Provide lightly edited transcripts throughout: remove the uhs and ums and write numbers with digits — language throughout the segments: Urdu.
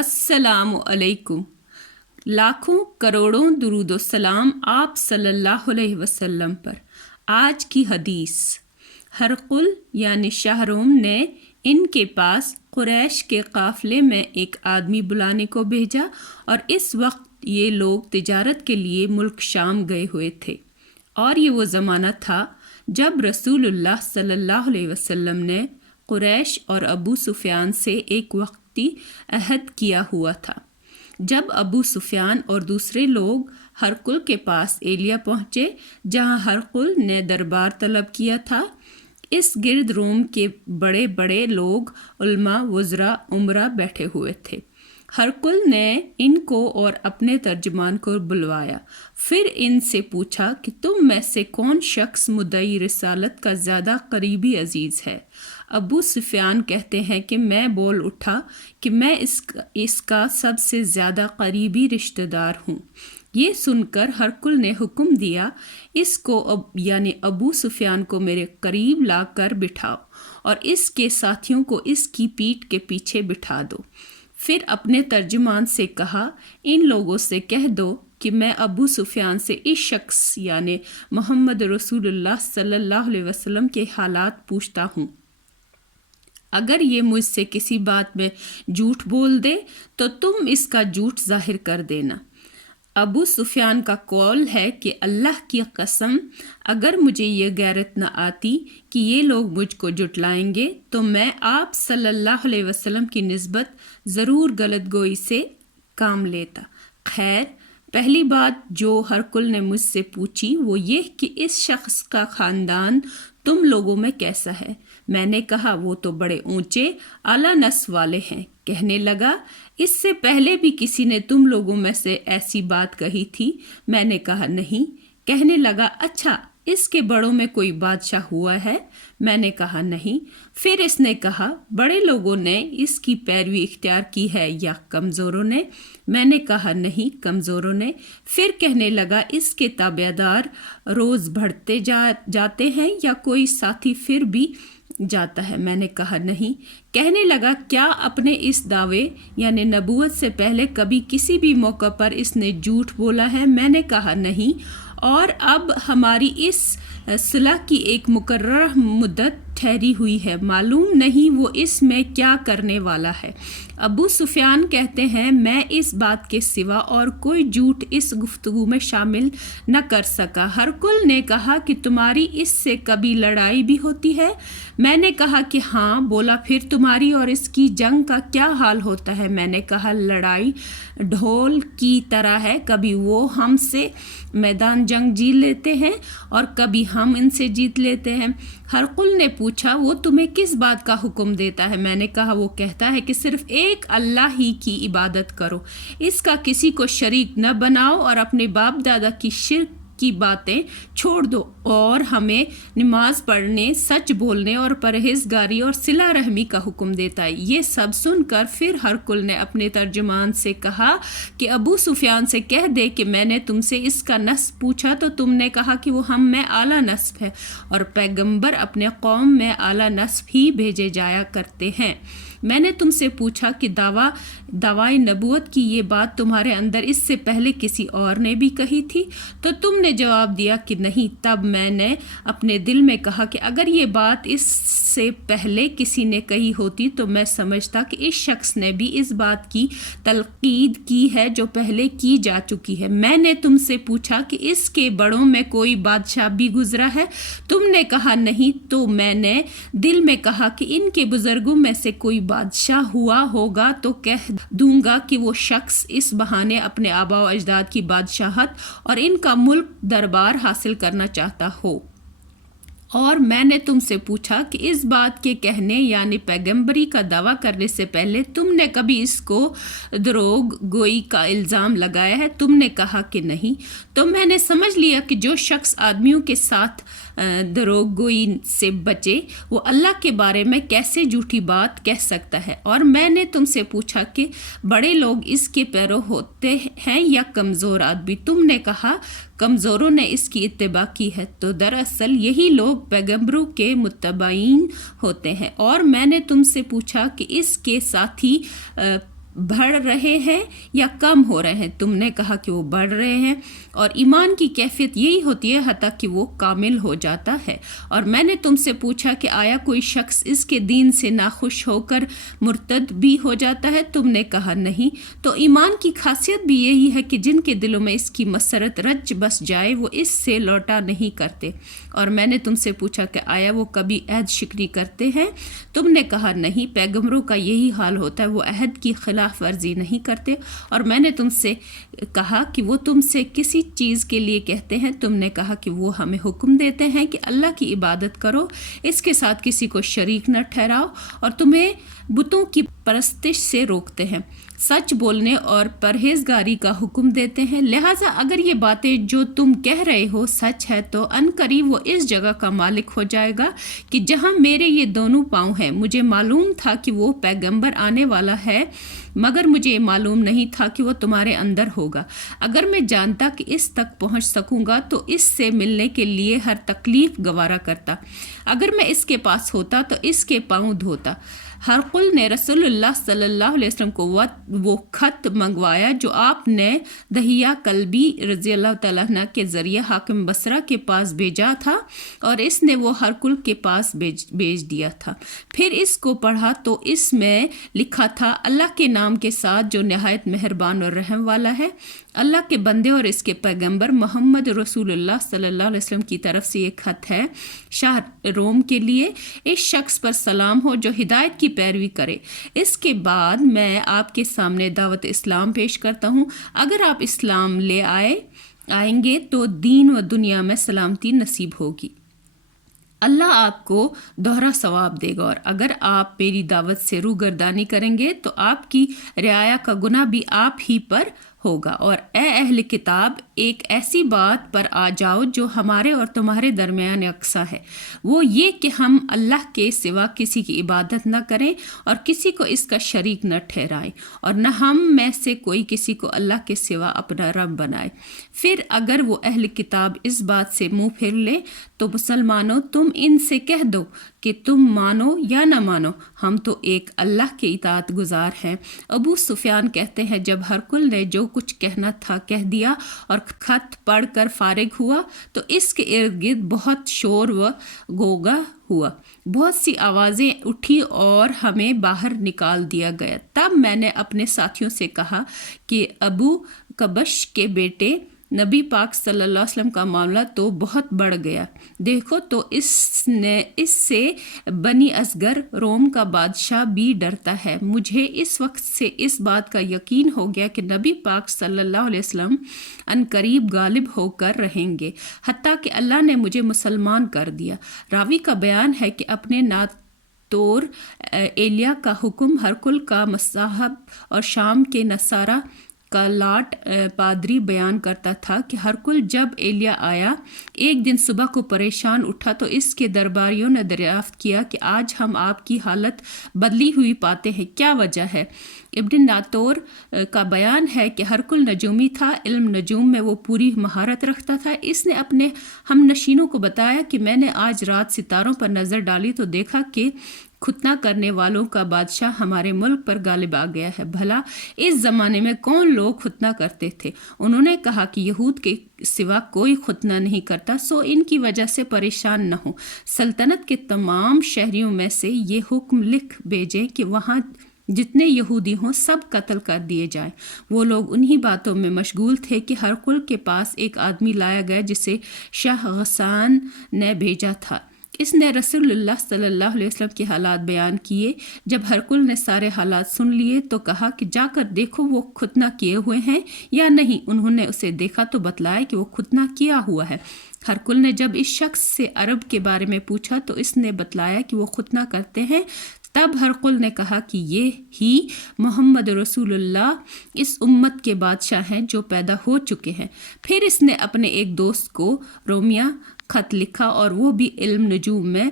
السلام علیکم۔ لاکھوں کروڑوں درود و سلام آپ صلی اللہ علیہ وسلم پر۔ آج کی حدیث، ہرقل یعنی شاہروم نے ان کے پاس قریش کے قافلے میں ایک آدمی بلانے کو بھیجا، اور اس وقت یہ لوگ تجارت کے لیے ملک شام گئے ہوئے تھے، اور یہ وہ زمانہ تھا جب رسول اللہ صلی اللہ علیہ وسلم نے قریش اور ابو سفیان سے ایک وقتی عہد کیا ہوا تھا۔ جب ابو سفیان اور دوسرے لوگ ہرقل کے پاس ایلیا پہنچے، جہاں ہرقل نے دربار طلب کیا تھا، اس گرد روم کے بڑے بڑے لوگ، علماء، وزراء، امراء بیٹھے ہوئے تھے۔ ہرقل نے ان کو اور اپنے ترجمان کو بلوایا، پھر ان سے پوچھا کہ تم میں سے کون شخص مدعی رسالت کا زیادہ قریبی عزیز ہے؟ ابو سفیان کہتے ہیں کہ میں بول اٹھا کہ میں اس کا سب سے زیادہ قریبی رشتہ دار ہوں۔ یہ سن کر ہرقل نے حکم دیا، اس کو یعنی ابو سفیان کو میرے قریب لا کر بٹھاؤ، اور اس کے ساتھیوں کو اس کی پیٹھ کے پیچھے بٹھا دو۔ پھر اپنے ترجمان سے کہا، ان لوگوں سے کہہ دو کہ میں ابو سفیان سے اس شخص یعنی محمد رسول اللہ صلی اللہ علیہ وسلم کے حالات پوچھتا ہوں۔ اگر یہ مجھ سے کسی بات میں جھوٹ بول دے تو تم اس کا جھوٹ ظاہر کر دینا۔ ابو سفیان کا قول ہے کہ اللہ کی قسم، اگر مجھے یہ غیرت نہ آتی کہ یہ لوگ مجھ کو جھٹلائیں گے تو میں آپ صلی اللہ علیہ وسلم کی نسبت ضرور غلط گوئی سے کام لیتا۔ خیر، پہلی بات جو ہرقل نے مجھ سے پوچھی وہ یہ کہ اس شخص کا خاندان تم لوگوں میں کیسا ہے؟ میں نے کہا وہ تو بڑے اونچے اعلیٰ نسب والے ہیں۔ کہنے لگا، اس سے پہلے بھی کسی نے تم لوگوں میں سے ایسی بات کہی تھی؟ میں نے کہا نہیں۔ کہنے لگا، اچھا، اس کے بڑوں میں کوئی بادشاہ ہوا ہے؟ میں نے کہا نہیں۔ پھر اس نے کہا، بڑے لوگوں نے اس کی پیروی اختیار کی ہے یا کمزوروں نے؟ میں نے کہا نہیں، کمزوروں نے۔ پھر کہنے لگا، اس کے تابع دار روز بڑھتے جاتے ہیں یا کوئی ساتھی پھر بھی جاتا ہے؟ میں نے کہا نہیں۔ کہنے لگا، کیا اپنے اس دعوے یعنی نبوت سے پہلے کبھی کسی بھی موقع پر اس نے جھوٹ بولا ہے؟ میں نے کہا نہیں۔ اور اب ہماری اس صلح کی ایک مقررہ مدت ٹھہری ہوئی ہے، معلوم نہیں وہ اس میں کیا کرنے والا ہے۔ ابو سفیان کہتے ہیں، میں اس بات کے سوا اور کوئی جھوٹ اس گفتگو میں شامل نہ کر سکا۔ ہرقل نے کہا کہ تمہاری اس سے کبھی لڑائی بھی ہوتی ہے؟ میں نے کہا کہ ہاں۔ بولا، پھر تمہاری اور اس کی جنگ کا کیا حال ہوتا ہے؟ میں نے کہا، لڑائی ڈھول کی طرح ہے، کبھی وہ ہم سے میدان جنگ جیت لیتے ہیں اور کبھی ہم ان سے جیت لیتے ہیں۔ ہرقل نے پوچھا، وہ تمہیں کس بات کا حکم دیتا ہے؟ میں نے کہا، وہ کہتا ہے کہ صرف ایک اللہ ہی کی عبادت کرو، اس کا کسی کو شریک نہ بناؤ، اور اپنے باپ دادا کی شرک کی باتیں چھوڑ دو، اور ہمیں نماز پڑھنے، سچ بولنے اور پرہیزگاری اور صلہ رحمی کا حکم دیتا ہے۔ یہ سب سن کر پھر ہرقل نے اپنے ترجمان سے کہا کہ ابو سفیان سے کہہ دے کہ میں نے تم سے اس کا نسب پوچھا تو تم نے کہا کہ وہ ہم میں اعلیٰ نسب ہے، اور پیغمبر اپنے قوم میں اعلیٰ نسب ہی بھیجے جایا کرتے ہیں۔ میں نے تم سے پوچھا کہ دعوی نبوت کی یہ بات تمہارے اندر اس سے پہلے کسی اور نے بھی کہی تھی؟ تو تم نے جواب دیا کہ نہیں۔ تب میں نے اپنے دل میں کہا کہ اگر یہ بات اس سے پہلے کسی نے کہی ہوتی تو میں سمجھتا کہ اس شخص نے بھی اس بات کی تلقید کی ہے جو پہلے کی جا چکی ہے۔ میں نے تم سے پوچھا کہ اس کے بڑوں میں کوئی بادشاہ بھی گزرا ہے؟ تم نے کہا نہیں۔ تو میں نے دل میں کہا کہ ان کے بزرگوں میں سے کوئی بادشاہ ہوا ہوگا تو کہہ دوں گا کہ وہ شخص اس بہانے اپنے آباء و اجداد کی بادشاہت اور ان کا ملک دربار حاصل کرنا چاہتا ہو۔ اور میں نے تم سے پوچھا کہ اس بات کے کہنے یعنی پیغمبری کا دعویٰ کرنے سے پہلے تم نے کبھی اس کو دروغ گوئی کا الزام لگایا ہے؟ تم نے کہا کہ نہیں۔ تو میں نے سمجھ لیا کہ جو شخص آدمیوں کے ساتھ دروغ گوئی سے بچے، وہ اللہ کے بارے میں کیسے جھوٹی بات کہہ سکتا ہے؟ اور میں نے تم سے پوچھا کہ بڑے لوگ اس کے پیرو ہوتے ہیں یا کمزور آدمی؟ تم نے کہا کمزوروں نے اس کی اتباع کی ہے۔ تو دراصل یہی لوگ پیغمبروں کے متبعین ہوتے ہیں۔ اور میں نے تم سے پوچھا کہ اس کے ساتھی بڑھ رہے ہیں یا کم ہو رہے ہیں؟ تم نے کہا کہ وہ بڑھ رہے ہیں، اور ایمان کی کیفیت یہی ہوتی ہے حتیٰ کہ وہ کامل ہو جاتا ہے۔ اور میں نے تم سے پوچھا کہ آیا کوئی شخص اس کے دین سے ناخوش ہو کر مرتد بھی ہو جاتا ہے؟ تم نے کہا نہیں۔ تو ایمان کی خاصیت بھی یہی ہے کہ جن کے دلوں میں اس کی مسرت رچ بس جائے وہ اس سے لوٹا نہیں کرتے۔ اور میں نے تم سے پوچھا کہ آیا وہ کبھی عہد شکنی کرتے ہیں؟ تم نے کہا نہیں۔ پیغمبروں کا یہی حال ہوتا ہے، وہ عہد کی خلاف ورزی نہیں کرتے۔ اور میں نے تم سے کہا کہ وہ تم سے کسی چیز کے لیے کہتے ہیں؟ تم نے کہا کہ وہ ہمیں حکم دیتے ہیں کہ اللہ کی عبادت کرو، اس کے ساتھ کسی کو شریک نہ ٹھہراؤ، اور تمہیں بتوں کی پرستش سے روکتے ہیں، سچ بولنے اور پرہیزگاری کا حکم دیتے ہیں۔ لہٰذا اگر یہ باتیں جو تم کہہ رہے ہو سچ ہے تو عنقریب وہ اس جگہ کا مالک ہو جائے گا کہ جہاں میرے یہ دونوں پاؤں ہیں۔ مجھے معلوم تھا کہ وہ پیغمبر آنے والا ہے، مگر مجھے معلوم نہیں تھا کہ وہ تمہارے اندر ہوگا۔ اگر میں جانتا کہ اس تک پہنچ سکوں گا تو اس سے ملنے کے لیے ہر تکلیف گوارا کرتا۔ اگر میں اس کے پاس ہوتا تو اس کے پاؤں دھوتا۔ ہرقل نے رسول اللہ صلی اللہ علیہ وسلم کو وہ خط منگوایا جو آپ نے دہیہ کلبی رضی اللہ تعالیٰ عنہ کے ذریعے حاکم بصرہ کے پاس بھیجا تھا، اور اس نے وہ ہرقل کے پاس بھیج دیا تھا۔ پھر اس کو پڑھا تو اس میں لکھا تھا، اللہ کے نام کے ساتھ جو نہایت مہربان اور رحم والا ہے۔ اللہ کے بندے اور اس کے پیغمبر محمد رسول اللہ صلی اللہ علیہ وسلم کی طرف سے یہ خط ہے، شاہ روم کے لیے۔ اس شخص پر سلام ہو جو ہدایت کی پیروی کرے۔ اس کے بعد میں آپ کے سامنے دعوت اسلام پیش کرتا ہوں۔ اگر آپ اسلام لے آئیں گے تو دین و دنیا میں سلامتی نصیب ہوگی، اللہ آپ کو دوہرا ثواب دے گا، اور اگر آپ میری دعوت سے روگردانی کریں گے تو آپ کی رعایا کا گناہ بھی آپ ہی پر ہوگا۔ اور اے اہل کتاب، ایک ایسی بات پر آ جاؤ جو ہمارے اور تمہارے درمیان یکساں ہے، وہ یہ کہ ہم اللہ کے سوا کسی کی عبادت نہ کریں اور کسی کو اس کا شریک نہ ٹھہرائیں، اور نہ ہم میں سے کوئی کسی کو اللہ کے سوا اپنا رب بنائے۔ پھر اگر وہ اہل کتاب اس بات سے منہ پھیر لیں تو مسلمانوں، تم ان سے کہہ دو کہ تم مانو یا نہ مانو، ہم تو ایک اللہ کے اطاعت گزار ہیں۔ ابو سفیان کہتے ہیں، جب ہرقل نے جو کچھ کہنا تھا کہہ دیا اور خط پڑھ کر فارغ ہوا تو اس کے ارد گرد بہت شور و غوغا ہوا، بہت سی آوازیں اٹھی اور ہمیں باہر نکال دیا گیا۔ تب میں نے اپنے ساتھیوں سے کہا کہ ابو کبش کے بیٹے نبی پاک صلی اللہ علیہ وسلم کا معاملہ تو بہت بڑھ گیا، دیکھو تو اس سے بنی اصغر روم کا بادشاہ بھی ڈرتا ہے۔ مجھے اس وقت سے اس بات کا یقین ہو گیا کہ نبی پاک صلی اللہ علیہ وسلم عنقریب غالب ہو کر رہیں گے، حتیٰ کہ اللہ نے مجھے مسلمان کر دیا۔ راوی کا بیان ہے کہ اپنے ناتور ایلیا کا حکم ہرقل کا مصاحب اور شام کے نصارہ کا لاٹ پادری بیان کرتا تھا کہ ہرقل جب ایلیا آیا ایک دن صبح کو پریشان اٹھا تو اس کے درباریوں نے دریافت کیا کہ آج ہم آپ کی حالت بدلی ہوئی پاتے ہیں، کیا وجہ ہے؟ ابن ناتور کا بیان ہے کہ ہرقل نجومی تھا، علم نجوم میں وہ پوری مہارت رکھتا تھا۔ اس نے اپنے ہم نشینوں کو بتایا کہ میں نے آج رات ستاروں پر نظر ڈالی تو دیکھا کہ ختنہ کرنے والوں کا بادشاہ ہمارے ملک پر غالب آ گیا ہے۔ بھلا اس زمانے میں کون لوگ ختنہ کرتے تھے؟ انہوں نے کہا کہ یہود کے سوا کوئی ختنہ نہیں کرتا، سو ان کی وجہ سے پریشان نہ ہو۔ سلطنت کے تمام شہریوں میں سے یہ حکم لکھ بھیجیں کہ وہاں جتنے یہودی ہوں سب قتل کر دیے جائیں۔ وہ لوگ انہی باتوں میں مشغول تھے کہ ہرقل کے پاس ایک آدمی لایا گیا جسے شاہ غسان نے بھیجا تھا۔ اس نے رسول اللہ صلی اللہ علیہ وسلم کے حالات بیان کیے۔ جب ہرقل نے سارے حالات سن لیے تو کہا کہ جا کر دیکھو وہ ختنہ کیے ہوئے ہیں یا نہیں۔ انہوں نے اسے دیکھا تو بتلایا کہ وہ ختنہ کیا ہوا ہے۔ ہرقل نے جب اس شخص سے عرب کے بارے میں پوچھا تو اس نے بتلایا کہ وہ ختنہ کرتے ہیں۔ تب ہرقل نے کہا کہ یہ ہی محمد رسول اللہ اس امت کے بادشاہ ہیں جو پیدا ہو چکے ہیں۔ پھر اس نے اپنے ایک دوست کو رومیہ خط لکھا اور وہ بھی علم نجوم میں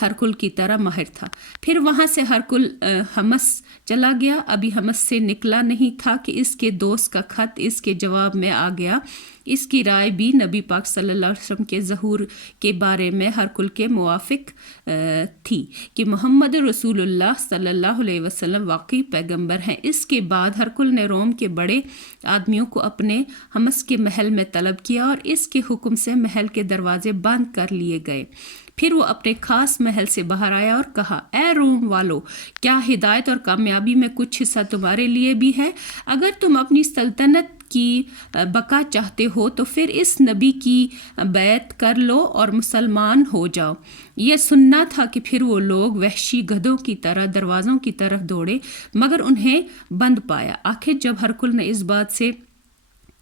ہرکل کی طرح ماہر تھا۔ پھر وہاں سے ہرکل حمص چلا گیا۔ ابھی حمص سے نکلا نہیں تھا کہ اس کے دوست کا خط اس کے جواب میں آ گیا۔ اس کی رائے بھی نبی پاک صلی اللہ علیہ وسلم کے ظہور کے بارے میں ہرکل کے موافق تھی کہ محمد رسول اللہ صلی اللہ علیہ وسلم واقعی پیغمبر ہیں۔ اس کے بعد ہرکل نے روم کے بڑے آدمیوں کو اپنے حمص کے محل میں طلب کیا اور اس کے حکم سے محل کے دروازے بند کر لیے گئے۔ پھر وہ اپنے خاص محل سے باہر آیا اور کہا، اے روم والو، کیا ہدایت اور کامیابی میں کچھ حصہ تمہارے لیے بھی ہے؟ اگر تم اپنی سلطنت کی بقا چاہتے ہو تو پھر اس نبی کی بیعت کر لو اور مسلمان ہو جاؤ۔ یہ سننا تھا کہ پھر وہ لوگ وحشی گدھوں کی طرح دروازوں کی طرف دوڑے مگر انہیں بند پایا۔ آخر جب ہرکل نے اس بات سے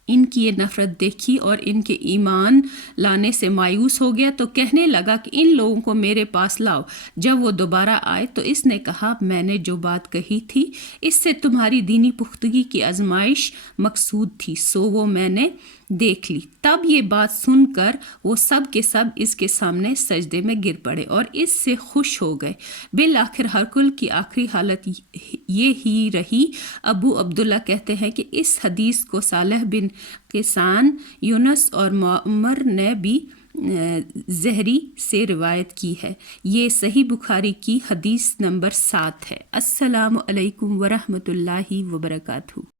ان کی یہ نفرت دیکھی اور ان کے ایمان لانے سے مایوس ہو گیا تو کہنے لگا کہ ان لوگوں کو میرے پاس لاؤ۔ جب وہ دوبارہ آئے تو اس نے کہا، میں نے جو بات کہی تھی اس سے تمہاری دینی پختگی کی آزمائش مقصود تھی، سو وہ میں نے دیکھ لی۔ تب یہ بات سن کر وہ سب کے سب اس کے سامنے سجدے میں گر پڑے اور اس سے خوش ہو گئے۔ بالآخر ہرکل کی آخری حالت یہ ہی رہی۔ ابو عبداللہ کہتے ہیں کہ اس حدیث کو صالح بن قیسان، یونس اور معمر نے بھی زہری سے روایت کی ہے۔ یہ صحیح بخاری کی حدیث نمبر 7 ہے۔ السلام علیکم ورحمۃ اللہ وبرکاتہ۔